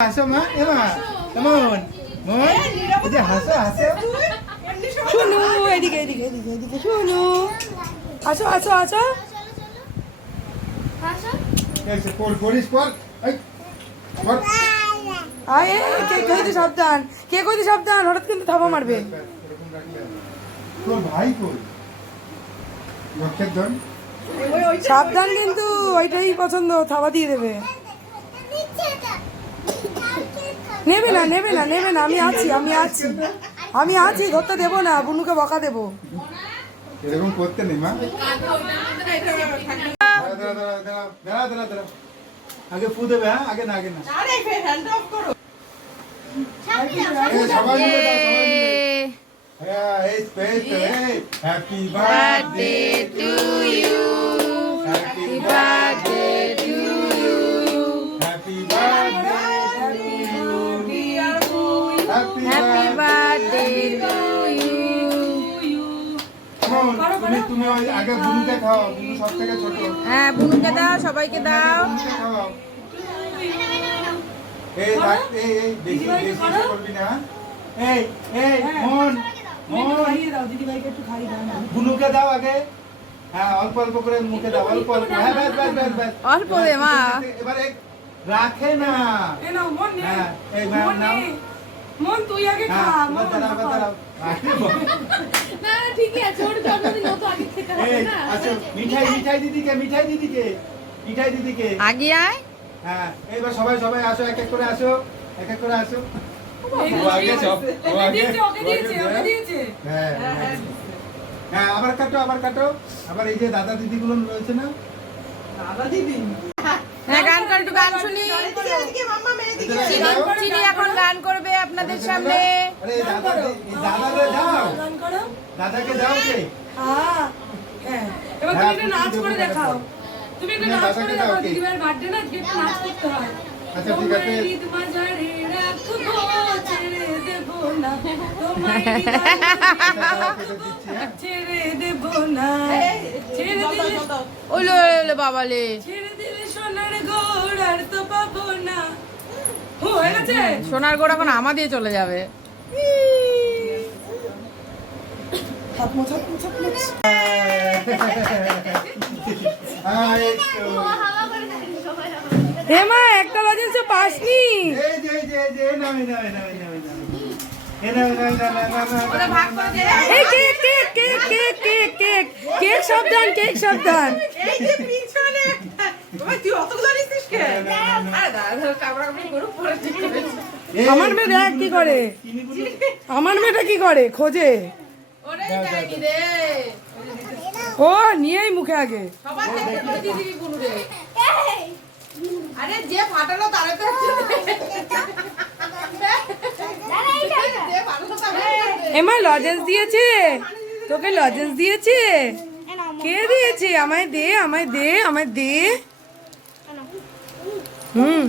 হাসো মা এমা কেমন মন এই যে হাসো হাসো শুনু এদিকে এদিকে এদিকে এদিকে শুনু আসো আসো আসো এসে পড় পড়িস পড় এই পড় আয় কে কইতে সাবধান কে কইতে সাবধান হঠাৎ কিন্তু থাবা মারবে এরকম রাখলে তোর ভাই কই রক্ষের ধন সাবধান কিন্তু ওইটাই পছন্দ থাবা দিয়ে দেবে নেবে না নেবে না নেবে না আমি আছি আমি আছি আমি আছি ধরতে দেবো না বুনুকে বকা দেবো এরকম করতে নেই মা আগে ফু দেবে হ্যাঁ আগে না আগে না এই সবাই মিলে দাও সবাই মিলে হ্যাঁ এই space happy birthday to you happy birthday to you happy birthday happy birthday to you তুমি ওই আগে বুনুকে খাও বুনু সব থেকে ছোট হ্যাঁ বুনুকে দাও সবাইকে দাও বুনুকে খাও এই দেখ এই বেশি বেশি করবি না এই এই মন মন দিদি ভাইকে একটু খাইয়ে দাও বুনুকে দাও আগে হ্যাঁ অল্প অল্প করে মুখে দাও অল্প অল্প হ্যাঁ ব্যাস ব্যাস ব্যাস ব্যাস অল্প দে মা এবারে রাখে না এ নাও মন নে হ্যাঁ এই ম্যাম নাও মন তুই আগে খা হ্যাঁ মন দাঁড়াও দাঁড়াও না না ঠিকই আছে ওর জন্মদিন ও তো আগে খেতে হবে এই না আচ্ছা মিঠাই মিঠাই দিদিকে মিঠাই দিদিকে মিঠাই দিদিকে আগে আয় হ্যাঁ এইবার সবাই সবাই আসো এক এক করে আসো এক এক করে আসো ও আগে সব ও আগে ওকে দিয়েছে হ্যাঁ হ্যাঁ আবার কাটো আবার এই যে দাদা দিদিগুলো রয়েছে না হ্যাঁ গান কর একটু গান শুনি চিনি চিনি এখন গান করবে আপনাদের সামনে আরে দাদাকে দাও গান করো দাদাকে দাও কে হ্যাঁ হ্যাঁ এবার তুমি একটা নাচ করে দেখাও তুমি একটা নাচ করে দেখাও দিদিভাইয়ের বার্থডে না আজকে একটা নাচ করতে হয় আচ্ছা ঠিক আছে ঈদ মাঝারে রাখবো ছেড়ে দেব না তোমায় ছেড়ে দেব না ছেড়ে দিলে ওলে ওলে বাবালে ছেড়ে দিলে সোনার গোড় আর তো পাবো না হয়ে গেছে সোনার গোড়া এখন আমা দিয়ে চলে যাবে থাকমো থাকমো থাকমো এই তো হেমা একটা লজেন্সে পাসনি এই যে না ভাগ করে দে এই cake cake cake cake cake cake cake সাবধান কেক সাবধান এই যে পিছনে ওই তুই অতগুলো নিছিস কে আরে দাদা কাপড় গরু পরে ঠিক আমার মেয়ে দেখ কি করে আমার মেয়েটা কি করে খোঁজে ওরে যাইনি রে ও নিয়েই মুখে আগে সবার থেকে করে দিয়ে দিবি গুনু রে আরে যে ফাটালো তারে তো যে ফাটালো তারে এমা লজেন্স দিয়েছে তোকে লজেন্স দিয়েছে কে দিয়েছে আমায় দে আমায় দে আমায় দে হুম